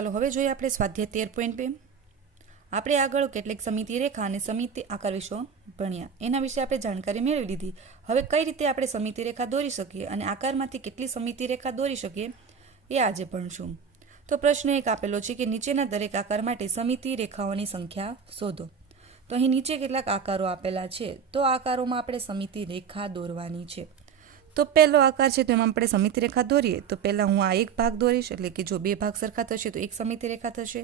ચાલો હવે જોઈએ આપણે સ્વાધ્યાય 13.2. આપણે આગળ કેટલીક સમિતિ રેખા અને સમિતિ આકાર વિશે ભણ્યા, એના વિશે આપણે જાણકારી મેળવી લીધી. હવે કઈ રીતે આપણે સમિતિ રેખા દોરી શકીએ અને આકારમાંથી કેટલી સમિતિ રેખા દોરી શકીએ એ આજે ભણશું. તો પ્રશ્ન એક આપેલો છે કે નીચેના દરેક આકાર માટે સમિતિ રેખાઓની સંખ્યા શોધો. તો અહીં નીચે કેટલાક આકારો આપેલા છે, તો આકારોમાં આપણે સમિતિ રેખા દોરવાની છે. તો પહેલો આકાર છે, તો એમાં આપણે સમિતિ રેખા દોરીએ તો પહેલાં હું આ એક ભાગ દોરીશ, એટલે કે જો બે ભાગ સરખા થશે તો એક સમિતિ રેખા થશે.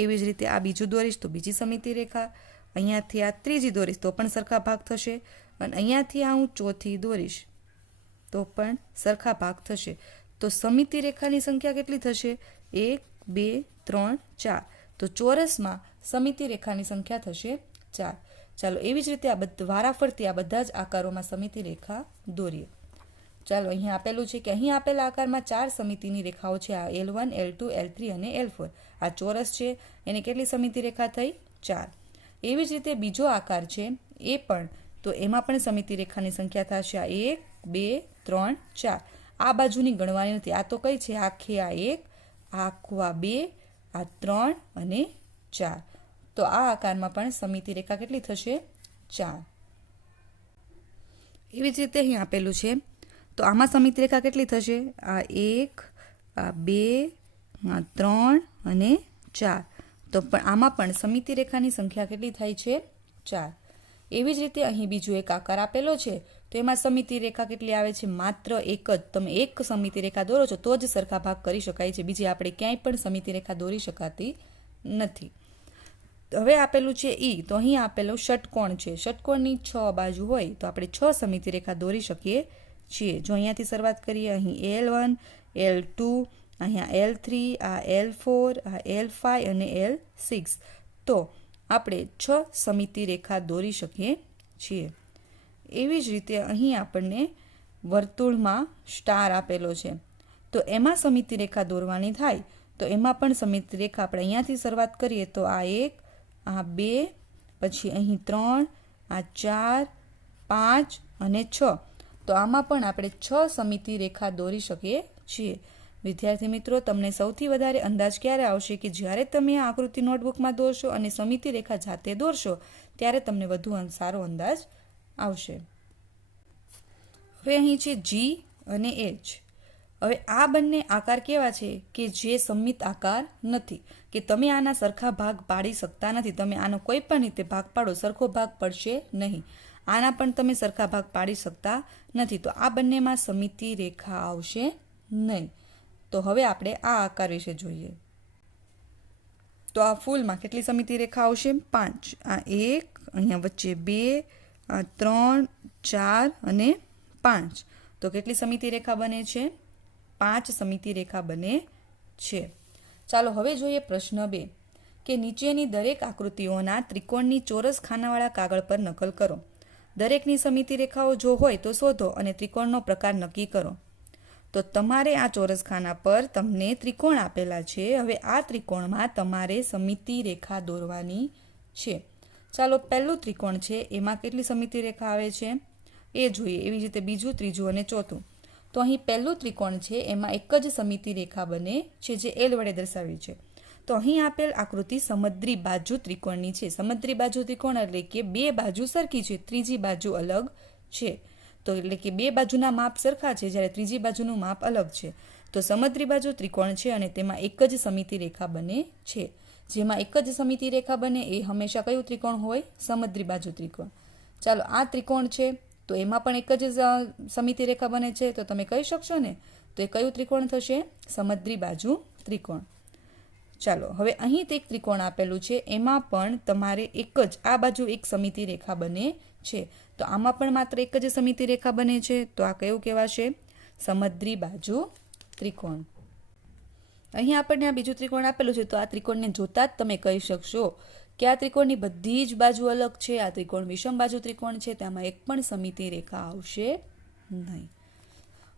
એવી જ રીતે આ બીજું દોરીશ તો બીજી સમિતિ રેખા, અહીંયાથી આ ત્રીજી દોરીશ તો પણ સરખા ભાગ થશે, અને અહીંયાથી આ હું ચોથી દોરીશ તો પણ સરખા ભાગ થશે. તો સમિતિ રેખાની સંખ્યા કેટલી થશે? 1 2 3 4. તો ચોરસમાં સમિતિ રેખાની સંખ્યા થશે 4. ચાલો એવી જ રીતે આ વારાફરતી આ બધા જ આકારોમાં સમિતિ રેખા દોરીએ. ચાલો અહીં આપેલું છે કે અહીં આપેલા આકારમાં 4 સમિતિની રેખાઓ છે. આ L1 L2 L3 અને L4. આ ચોરસ છે, એની કેટલી સમિતિ રેખા થઈ? 4. એવી જ રીતે બીજો આકાર છે એ પણ, તો એમાં પણ સમિતિ રેખાની સંખ્યા થશે આ 1 2 3 4. આ બાજુની ગણવાની નથી, આ તો કઈ છે? આખી આ 1, આખું આ 2, આ 3 અને 4. તો આ આકારમાં પણ સમિતિ રેખા કેટલી થશે? 4. એવી જ રીતે અહીં આપેલું છે, તો આમાં સમિતિ રેખા કેટલી થશે? આ 1, આ 2, આ 3 અને 4. તો પણ આમાં પણ સમિતિ રેખાની સંખ્યા કેટલી થાય છે? 4. એવી જ રીતે અહીં બીજો એક આકાર આપેલો છે, તો એમાં સમિતિ રેખા કેટલી આવે છે? માત્ર એક જ. તમે એક સમિતિ રેખા દોરો છો તો જ સરખા ભાગ કરી શકાય છે, બીજી આપણે ક્યાંય પણ સમિતિ રેખા દોરી શકાતી નથી. હવે આપેલું છે ઈ, તો અહીં આપેલો ષટકોણ છે. ષટકોણની 6 બાજુ હોય તો આપણે 6 સમિતિ રેખા દોરી શકીએ છીએ. જો અહીંયાથી શરૂઆત કરીએ, અહીં L1 L2, અહીંયા L3, આ L4, આ L5 અને L6. તો આપણે 6 સમિતિ રેખા દોરી શકીએ છીએ. એવી જ રીતે અહીં આપણને વર્તુળમાં સ્ટાર આપેલો છે, તો એમાં સમિતિ રેખા દોરવાની થાય. તો એમાં પણ સમિતિ રેખા આપણે અહીંયાથી શરૂઆત કરીએ તો આ 1, આ 2, પછી અહીં 3, આ 4, 5 અને 6. તો આમાં પણ આપણે 6 સમિતિ રેખા દોરી શકીએ છીએ. વિદ્યાર્થી મિત્રો, તમને સૌથી વધારે અંદાજ ક્યારે આવશે? કે જ્યારે તમે આ આકૃતિ નોટબુકમાં દોરશો અને સમિતિ રેખા જાતે દોરશો ત્યારે તમને વધુ સારો અંદાજ આવશે. હવે અહીં છે G અને H. હવે આ બંને આકાર કેવા છે કે જે સમમિત આકાર નથી, કે તમે આના સરખા ભાગ પાડી શકતા નથી. તમે આનો કોઈ પણ રીતે ભાગ પાડો, સરખો ભાગ પડશે નહીં. આના પણ તમે સરખા ભાગ પાડી શકતા નથી, તો આ બંનેમાં સમિતિ રેખા આવશે નહીં. તો હવે આપણે આ આકાર વિશે જોઈએ. તો આ ફૂલમાં કેટલી સમિતિ રેખા આવશે? 5. આ 1, અહીંયા વચ્ચે 2, આ 3, 4 અને 5. તો કેટલી સમિતિ રેખા બને છે? 5 સમિતિ રેખા બને છે. ચાલો હવે જોઈએ પ્રશ્ન 2, કે નીચેની દરેક આકૃતિઓના ત્રિકોણની ચોરસ ખાનાવાળા કાગળ પર નકલ કરો. દરેકની સમિતિ રેખાઓ જો હોય તો શોધો અને ત્રિકોણનો પ્રકાર નક્કી કરો. તો તમારે આ ચોરસ ખાના પર તમને ત્રિકોણ આપેલા છે. હવે આ ત્રિકોણમાં તમારે સમિતિ રેખા દોરવાની છે. ચાલો પહેલું ત્રિકોણ છે, એમાં કેટલી સમિતિ રેખા આવે છે એ જોઈએ. એવી રીતે બીજું, ત્રીજું અને ચોથું. તો અહીં પહેલું ત્રિકોણ છે, એમાં એક જ સમિતિ રેખા બને છે, જે L વડે દર્શાવી છે. તો અહીં આપેલ આકૃતિ સમદ્રી બાજુ ત્રિકોણની છે. સમદ્રી બાજુ ત્રિકોણ એટલે કે બે બાજુ સરખી છે, ત્રીજી બાજુ અલગ છે. તો એટલે કે બે બાજુના માપ સરખા છે, જ્યારે ત્રીજી બાજુનું માપ અલગ છે. તો સમદ્રી બાજુ ત્રિકોણ છે અને તેમાં એક જ સમિતિ રેખા બને છે. જેમાં એક જ સમિતિ રેખા બને એ હંમેશા કયું ત્રિકોણ હોય? સમદ્રી બાજુ ત્રિકોણ. ચાલો આ ત્રિકોણ છે, તો એમાં પણ એક જ સમિતિ રેખા બને છે, તો તમે કહી શકશો ને, તો એ કયું ત્રિકોણ થશે? સમદ્રી બાજુ ત્રિકોણ. ચાલો હવે અહીં એક ત્રિકોણ આપેલું છે, એમાં પણ તમારે એક જ આ બાજુ એક સમિતિ રેખા બને છે. તો આમાં પણ માત્ર એક જ સમિતિ રેખા બને છે, તો આ કયું કહેવાશે? સમદ્રી બાજુ ત્રિકોણ. અહીં આપણને આ બીજું ત્રિકોણ આપેલું છે, તો આ ત્રિકોણને જોતા જ તમે કહી શકશો કે આ ત્રિકોણની બધી જ બાજુ અલગ છે. આ ત્રિકોણ વિષમ બાજુ ત્રિકોણ છે, તેમાં એક પણ સમિતિ રેખા આવશે નહીં.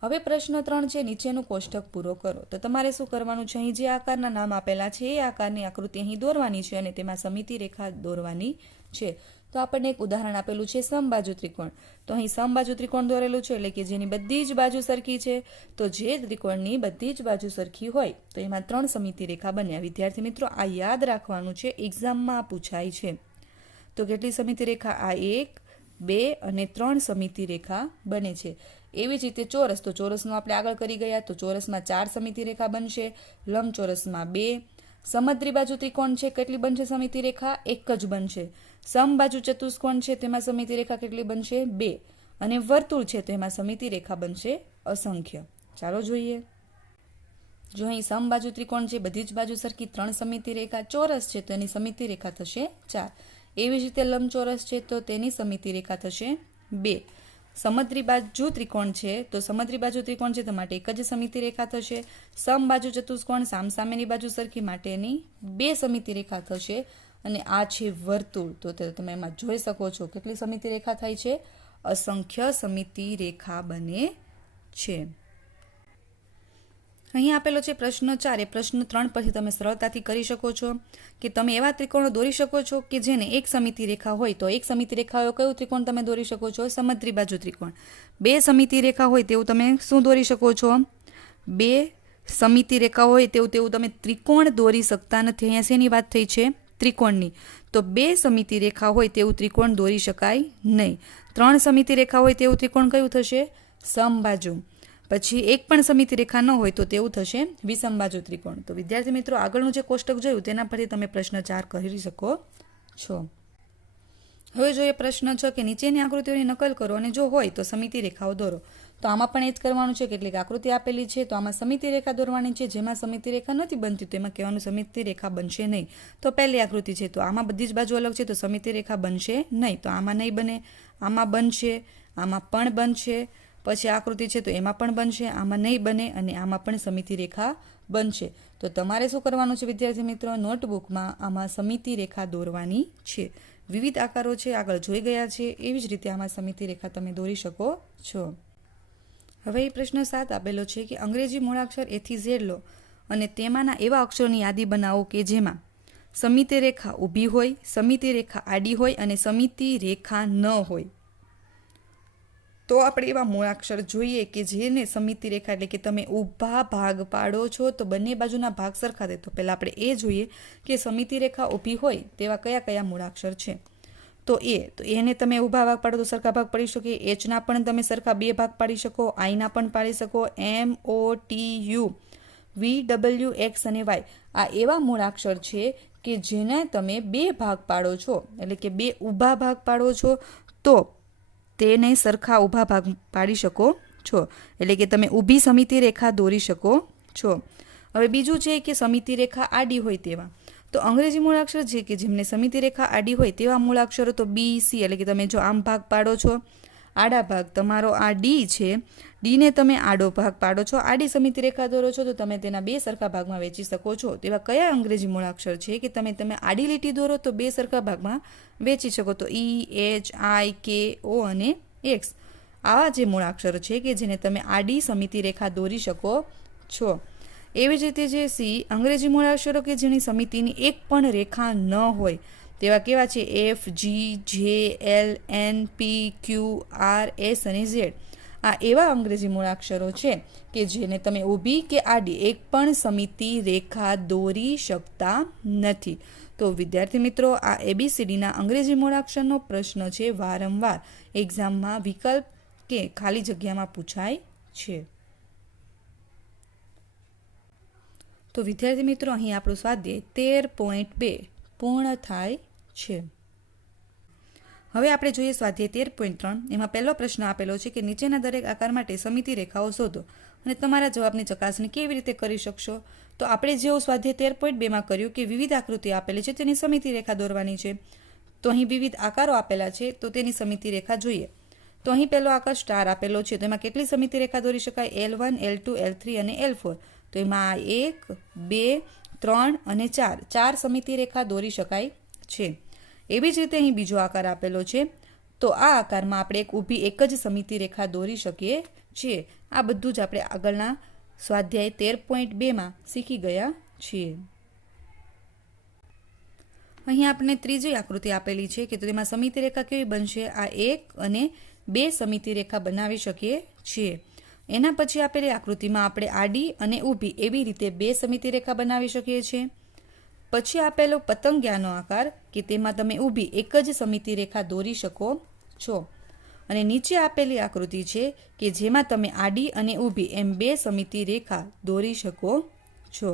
હવે પ્રશ્ન 3 છે, નીચેનું કોષ્ટક પૂરો કરો. તો તમારે શું કરવાનું છે? અહીં જે આકારના નામ આપેલા છે એ આકારની આકૃતિ અહીં દોરવાની છે અને તેમાં સમિતિ રેખા દોરવાની છે. તો આપણને એક ઉદાહરણ આપેલું છે સમબાજુ ત્રિકોણ. તો અહીં સમબાજુ ત્રિકોણ દોરેલું છે, એટલે કે જેની બધી જ બાજુ સરખી છે. તો જે ત્રિકોણની બધી જ બાજુ સરખી હોય તો એમાં 3 સમિતિ રેખા બન્યા. વિદ્યાર્થી મિત્રો, આ યાદ રાખવાનું છે, એક્ઝામમાં પૂછાય છે. તો કેટલી સમિતિ રેખા? આ 1, 2 અને 3 સમિતિ રેખા બને છે. એવી જ રીતે ચોરસ, તો ચોરસનું આપણે આગળ કરી ગયા. તો ચોરસમાં 4 સમિતિ રેખા બનશે, લંબચોરસમાં 2. સમદ્રી બાજુ ત્રિકોણ છે, કેટલી બનશે સમિતિ રેખા? 1 જ બનશે. સમબાજુ ચતુષ્કોણ છે, તેમાં સમિતિ રેખા કેટલી બનશે? 2. અને વર્તુળ છે, તો એમાં સમિતિ રેખા બનશે અસંખ્ય. ચાલો જોઈએ. જો અહીં સમબાજુ ત્રિકોણ છે, બધી જ બાજુ સરખી, 3 સમિતિ રેખા. ચોરસ છે તો એની સમિતિ રેખા થશે 4. એવી જ રીતે લંબચોરસ છે તો તેની સમિતિ રેખા થશે 2. સમદ્રી બાજુ ત્રિકોણ છે, તો સમદ્રી બાજુ ત્રિકોણ છે તો માટે 1 જ સમિતિ રેખા થશે. સમબાજુ ચતુષ્કોણ, સામસામેની બાજુ સરખી, માટે એની 2 સમિતિ રેખા થશે. અને આ છે વર્તુળ, તો તમે એમાં જોઈ શકો છો કેટલી સમિતિ રેખા થાય છે? અસંખ્ય સમિતિ રેખા બને છે. અહીં આપેલો છે પ્રશ્ન 4. એ પ્રશ્ન 3 પરથી તમે સરળતાથી કરી શકો છો કે તમે એવા ત્રિકોણો દોરી શકો છો કે જેને એક સમિતિ રેખા હોય. તો એક સમિતિ રેખા હોય કયું ત્રિકોણ તમે દોરી શકો છો? સમદ્રી બાજુ ત્રિકોણ. 2 સમિતિ રેખા હોય તેવું તમે શું દોરી શકો છો? 2 સમિતિ રેખા હોય તેવું તમે ત્રિકોણ દોરી શકતા નથી. અહીંયા શેની વાત થઈ છે? ત્રિકોણની. તો 2 સમિતિ રેખા હોય તેવું ત્રિકોણ દોરી શકાય નહીં. 3 સમિતિ રેખા હોય તેવું ત્રિકોણ કયું થશે? સમબાજુ. પછી એક પણ સમિતિ રેખા ન હોય તો તેવું થશે વિષમબાજુ ત્રિકોણ. તો વિદ્યાર્થી મિત્રો, આગળનું જે કોષ્ટક જોયું તેના પરથી તમે પ્રશ્ન 4 કરી શકો છો. હવે જોઈએ પ્રશ્ન 6 કે નીચેની આકૃતિઓની નકલ કરો અને જો હોય તો સમિતિ રેખાઓ દોરો. તો આમાં પણ એ જ કરવાનું છે. કેટલીક આકૃતિ આપેલી છે તો આમાં સમિતિ રેખા દોરવાની છે. જેમાં સમિતિ રેખા નથી બનતી તો એમાં કહેવાનું સમિતિ રેખા બનશે નહીં. તો પહેલી આકૃતિ છે તો આમાં બધી જ બાજુ અલગ છે તો સમિતિ રેખા બનશે નહીં. તો આમાં નહીં બને, આમાં બનશે, આમાં પણ બનશે. પછી આકૃતિ છે તો એમાં પણ બનશે, આમાં નહીં બને અને આમાં પણ સમિતિ રેખા બનશે. તો તમારે શું કરવાનું છે વિદ્યાર્થી મિત્રો? નોટબુકમાં આમાં સમિતિ રેખા દોરવાની છે. વિવિધ આકારો છે, આગળ જોઈ ગયા છે. એવી જ રીતે આમાં સમિતિ રેખા તમે દોરી શકો છો. હવે એ પ્રશ્ન 7 આપેલો છે કે અંગ્રેજી મૂળાક્ષર A થી Z લો અને તેમાંના એવા અક્ષરોની યાદી બનાવો કે જેમાં સમિતિ રેખા ઊભી હોય, સમિતિ રેખા આડી હોય અને સમિતિ રેખા ન હોય. તો આપણે એવા મૂળાક્ષર જોઈએ કે જેને સમિતિ રેખા, એટલે કે તમે ઊભા ભાગ પાડો છો તો બંને બાજુના ભાગ સરખા થાય. તો પહેલાં આપણે એ જોઈએ કે સમિતિ રેખા ઊભી હોય તેવા કયા કયા મૂળાક્ષર છે. તો એને તમે ઊભા ભાગ પાડો તો સરખા ભાગ પાડી શકો. એચના પણ તમે સરખા 2 ભાગ પાડી શકો. આઈના પણ પાડી શકો. MOTU, VWX અને Y આ એવા મૂળાક્ષર છે કે જેને તમે 2 ભાગ પાડો છો, એટલે કે 2 ઊભા ભાગ પાડો છો તો તેને સરખા ઊભા ભાગ પાડી શકો છો. એટલે કે તમે ઊભી સમિતિ રેખા દોરી શકો છો. હવે બીજું છે કે સમિતિ રેખા આડી હોય તેવા. તો અંગ્રેજી મૂળાક્ષર છે કે જેમને સમિતિ રેખા આડી હોય તેવા મૂળાક્ષરો તો B, C, એટલે કે તમે જો આમ ભાગ પાડો છો, આડા ભાગ તમારો આ D છે, Dને તમે આડો ભાગ પાડો છો, આડી સમિતિ રેખા દોરો છો તો તમે તેના 2 સરખા ભાગમાં વહેંચી શકો છો. તેવા કયા અંગ્રેજી મૂળાક્ષર છે કે તમે આડી લીટી દોરો તો 2 સરખા ભાગમાં વહેંચી શકો? તો E, H, I, K, O અને X આવા જે મૂળાક્ષર છે કે જેને તમે આડી સમિતિ રેખા દોરી શકો છો. એવી જ રીતે જે C અંગ્રેજી મૂળાક્ષરો કે જેની સમિતિની એક પણ રેખા ન હોય તેવા કેવા છે? F, G, J, L, N, P, Q, R, S અને Z આ એવા અંગ્રેજી મૂળાક્ષરો છે કે જેને તમે ઊભી કે આડી એક પણ સમિતિ રેખા દોરી શકતા નથી. તો વિદ્યાર્થી મિત્રો, આ ABCDના અંગ્રેજી મૂળાક્ષરનો પ્રશ્ન છે, વારંવાર એક્ઝામમાં વિકલ્પ કે ખાલી જગ્યામાં પૂછાય છે. તો વિદ્યાર્થી મિત્રો, અહીં આપણું સ્વાધ્યાય 13.2 પૂર્ણ થાય છે. હવે આપણે જોઈએ સ્વાધ્યાય 13.3. એમાં પહેલો પ્રશ્ન આપેલો છે કે નીચેના દરેક આકાર માટે સમિતિ રેખાઓ શોધો અને તમારા જવાબની ચકાસણી કેવી રીતે કરી શકશો. તો આપણે જેવું સ્વાધ્યાય 13.2માં કર્યું કે વિવિધ આકૃતિ આપેલી છે તેની સમિતિ રેખા દોરવાની છે. તો અહીં વિવિધ આકારો આપેલા છે તો તેની સમિતિ રેખા જોઈએ. તો અહીં પહેલો આકાર સ્ટાર આપેલો છે તો એમાં કેટલી સમિતિ રેખા દોરી શકાય? L1, L2, L3 અને L4. તો એમાં 1, 2, 3 અને 4 સમિતિ રેખા દોરી શકાય છે. એવી જ રીતે અહીં બીજો આકાર આપેલો છે તો આ આકારમાં આપણે એક જ સમિતિ રેખા દોરી શકીએ છીએ. આ બધું જ આપણે આગળના સ્વાધ્યાય 13.2માં શીખી ગયા છીએ. અહીં આપણે ત્રીજી આકૃતિ આપેલી છે કે તો તેમાં સમિતિ રેખા કેવી બનશે? આ 1 અને 2 સમિતિ રેખા બનાવી શકીએ છીએ. એના પછી આપેલી આકૃતિમાં આપણે આડી અને ઊભી એવી રીતે 2 સમિતિ રેખા બનાવી શકીએ છીએ. પછી આપેલો પતંગિયાનો આકાર કે તેમાં તમે ઊભી એક જ સમિતિ રેખા દોરી શકો છો. અને નીચે આપેલી આકૃતિ છે કે જેમાં તમે આડી અને ઊભી એમ 2 સમિતિ રેખા દોરી શકો છો.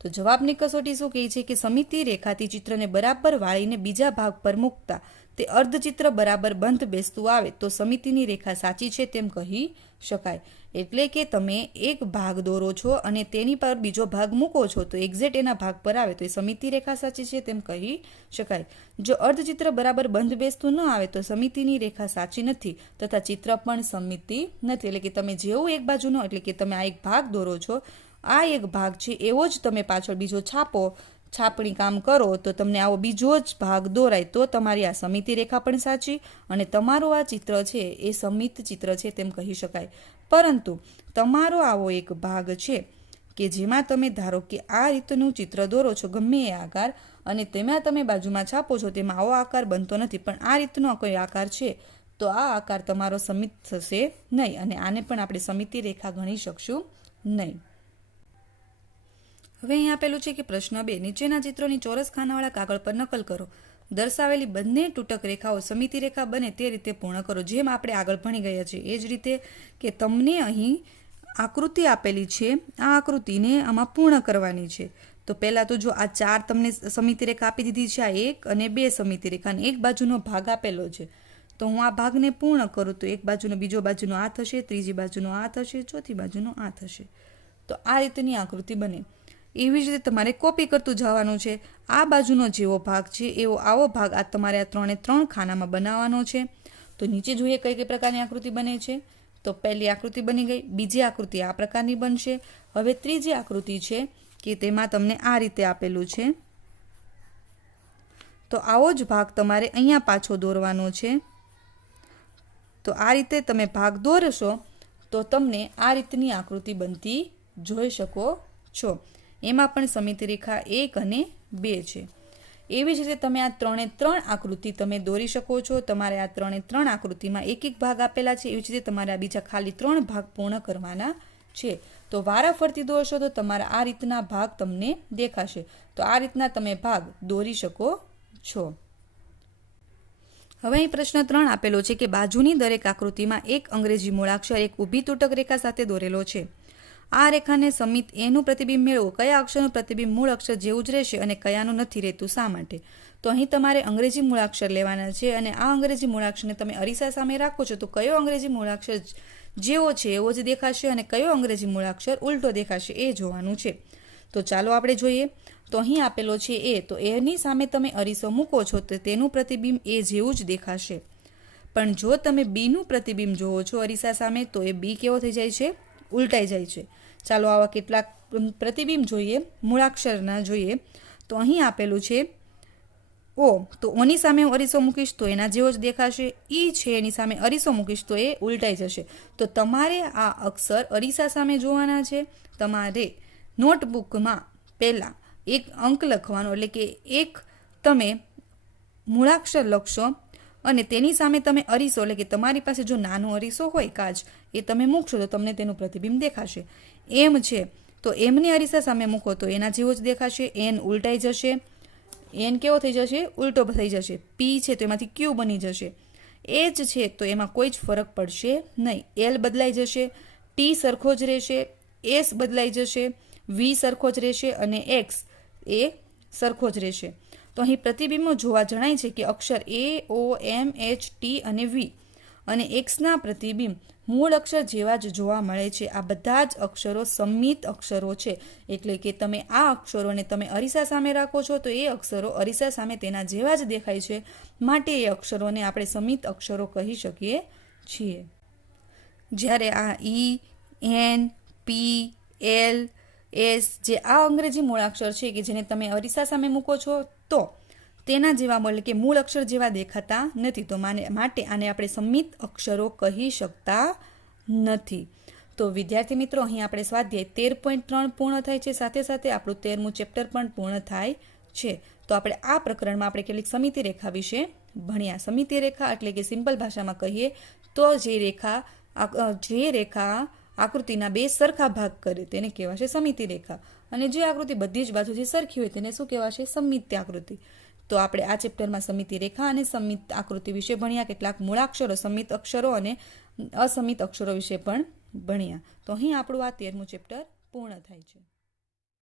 તો જવાબની કસોટી શું કહે છે કે સમિતિ રેખાથી ચિત્રને બરાબર વાળીને બીજા ભાગ પર મૂકતા તે અર્ધચિત્ર બરાબર બંધ બેસતું આવે તો સમિતિની રેખા સાચી છે તેમ કહી શકાય. એટલે કે તમે એક ભાગ દોરો છો અને તેની પર બીજો ભાગ મૂકો છો તો એક્ઝેક્ટ એના ભાગ પર આવે તો એ સમિતિ રેખા સાચી છે તેમ કહી શકાય. જો અર્ધચિત્ર બરાબર બંધ બેસતું ન આવે તો સમિતિની રેખા સાચી નથી તથા ચિત્ર પણ સમિતિ નથી. એટલે કે તમે જેવું એક બાજુનો એટલે કે તમે આ એક ભાગ દોરો છો, આ એક ભાગ છે એવો જ તમે પાછળ બીજો છાપણી કામ કરો તો તમને આવો બીજો જ ભાગ દોરાય તો તમારી આ સમિતિ રેખા પણ સાચી અને તમારું આ ચિત્ર છે એ સમિત ચિત્ર છે તેમ કહી શકાય. પરંતુ તમારો આવો એક ભાગ છે કે જેમાં તમે ધારો કે આ રીતનું ચિત્ર દોરો છો ગમે એ આકાર અને તેમાં તમે બાજુમાં છાપો છો તેમાં આવો આકાર બનતો નથી પણ આ રીતનો કોઈ આકાર છે તો આ આકાર તમારો સમિત થશે નહીં અને આને પણ આપણે સમિતિ રેખા ગણી શકશું નહીં. હવે અહીં આપેલું છે કે પ્રશ્ન 2 નીચેના ચિત્રોની ચોરસ ખાનાવાળા કાગળ પર નકલ કરો. દર્શાવેલી બંને તૂટક રેખાઓ સમિતિ રેખા બને તે રીતે પૂર્ણ કરો. જેમ આપણે આગળ ભણી ગયા છીએ એ જ રીતે કે તમને અહીં આકૃતિ આપેલી છે, આ આકૃતિને આમાં પૂર્ણ કરવાની છે. તો પહેલાં તો જો આ 4 તમને સમિતિ રેખા આપી દીધી છે, આ 1 અને 2 સમિતિ રેખા અને એક બાજુનો ભાગ આપેલો છે. તો હું આ ભાગને પૂર્ણ કરું તો એક બાજુનો બીજો બાજુનો આ થશે, ત્રીજી બાજુનો આ થશે, ચોથી બાજુનો આ થશે. તો આ રીતની આકૃતિ બને. એવી જ રીતે તમારે કોપી કરતું જવાનું છે. આ બાજુનો જેવો ભાગ છે એવો આવો ભાગ આ તમારે આ 3 ખાનામાં બનાવવાનો છે. તો નીચે જોઈએ કઈ કઈ પ્રકારની આકૃતિ બને છે. તો પહેલી આકૃતિ બની ગઈ, બીજી આકૃતિ આ પ્રકારની બનશે. હવે ત્રીજી આકૃતિ છે કે તેમાં તમને આ રીતે આપેલું છે. તો આવો જ ભાગ તમારે અહીંયા પાછો દોરવાનો છે. તો આ રીતે તમે ભાગ દોરશો તો તમને આ રીતની આકૃતિ બનતી જોઈ શકો છો. એમાં પણ સમિતિ રેખા 1 અને 2 છે. એવી જ રીતે તમે આ 3 આકૃતિ તમે દોરી શકો છો. તમારે આ 3 આકૃતિમાં એક એક ભાગ આપેલા છે. એવી જ રીતે તમારે આ બીજા ખાલી 3 ભાગ પૂર્ણ કરવાના છે. તો વારાફરતી દોરશો તો તમારા આ રીતના ભાગ તમને દેખાશે. તો આ રીતના તમે ભાગ દોરી શકો છો. હવે અહીં પ્રશ્ન 3 આપેલો છે કે બાજુની દરેક આકૃતિમાં એક અંગ્રેજી મૂળાક્ષર એક ઊભી તૂટક રેખા સાથે દોરેલો છે. આ રેખાને સમિત એનું પ્રતિબિંબ મેળવો. કયા અક્ષરનું પ્રતિબિંબ મૂળ અક્ષર જેવું જ રહેશે અને કયાનું નથી રહેતું, શા માટે? તો અહીં તમારે અંગ્રેજી મૂળાક્ષર લેવાના છે અને આ અંગ્રેજી મૂળાક્ષરને તમે અરીસા સામે રાખો છો તો કયો અંગ્રેજી મૂળાક્ષર જેવો છે એવો જ દેખાશે અને કયો અંગ્રેજી મૂળાક્ષર ઉલટો દેખાશે એ જોવાનું છે. તો ચાલો આપણે જોઈએ. તો અહીં આપેલો છે એ, તો એની સામે તમે અરીસો મૂકો છો તો તેનું પ્રતિબિંબ એ જેવું જ દેખાશે. પણ જો તમે બીનું પ્રતિબિંબ જોવો છો અરીસા સામે તો એ બી કેવો થઈ જાય છે? ઉલટાઈ જાય છે. ચાલો આવા કેટલાક પ્રતિબિંબ જોઈએ, મૂળાક્ષરના જોઈએ. તો અહીં આપેલું છે ઓ, તો ઓની સામે હું અરીસો મૂકીશ તો એના જેવો જ દેખાશે. ઈ છે એની સામે અરીસો મૂકીશ તો એ ઉલટાઈ જશે. તો તમારે આ અક્ષર અરીસા સામે જોવાના છે. તમારે નોટબુકમાં પહેલાં એક અંક લખવાનો એટલે કે એક તમે મૂળાક્ષર લખશો અને તેની સામે તમે અરીસો એટલે કે તમારી પાસે જો નાનો અરીસો હોય કાચ એ તમે મૂકશો તો તમને તેનું પ્રતિબિંબ દેખાશે. એમ છે તો એમની અરીસા સામે મૂકો તો એના જેવો જ દેખાશે. એન ઉલટાઈ જશે. એન કેવો થઈ જશે? ઉલટો થઈ જશે. પી છે તો એમાંથી ક્યુ બની જશે. એચ છે તો એમાં કોઈ જ ફરક પડશે નહીં. એલ બદલાઈ જશે, ટી સરખો જ રહેશે, એસ બદલાઈ જશે, વી સરખો જ રહેશે અને એક્સ એ સરખો જ રહેશે. તો અહીં પ્રતિબિંબો જોવા જણાય છે કે અક્ષર એ, ઓ, એમ, એચ, ટી અને વી અને એક્સના પ્રતિબિંબ મૂળ અક્ષર જેવા જ જોવા મળે છે. આ બધા જ અક્ષરો સમિત અક્ષરો છે. એટલે કે તમે આ અક્ષરોને તમે અરીસા સામે રાખો છો તો એ અક્ષરો અરીસા સામે તેના જેવા જ દેખાય છે. માટે એ અક્ષરોને આપણે સમિત અક્ષરો કહી શકીએ છીએ. જ્યારે આ ઈ, એન, પી, એલ, એસ જે આ અંગ્રેજી મૂળાક્ષર છે કે જેને તમે અરીસા સામે મૂકો છો તો તેના જેવા એટલે કે મૂળ અક્ષર જેવા દેખાતા નથી. તો માટે આને આપણે સમિત અક્ષરો કહી શકતા નથી. તો વિદ્યાર્થી મિત્રો અહીં આપણે સ્વાધ્યાય 13.3 પૂર્ણ થાય છે. સાથે સાથે આપણું 13મું ચેપ્ટર પણ પૂર્ણ થાય છે. તો આપણે આ પ્રકરણમાં આપણે કેટલીક સમિતિ રેખા વિશે ભણ્યા. સમિતિ રેખા એટલે કે સિમ્પલ ભાષામાં કહીએ તો જે રેખા આકૃતિના બે સરખા ભાગ કરે તેને કહેવાશે સમિતિ રેખા, અને જે આકૃતિ બધી જ બાજુથી સરખી હોય તેને શું કહેવાશે? સમમિતિ આકૃતિ. તો આપણે આ ચેપ્ટરમાં સમિતિ રેખા અને સમમિત આકૃતિ વિશે ભણ્યા. કેટલાક મૂળાક્ષરો, સમિત અક્ષરો અને અસમિત અક્ષરો વિશે પણ ભણ્યા. તો અહીં આપણું આ 13મું ચેપ્ટર પૂર્ણ થાય છે.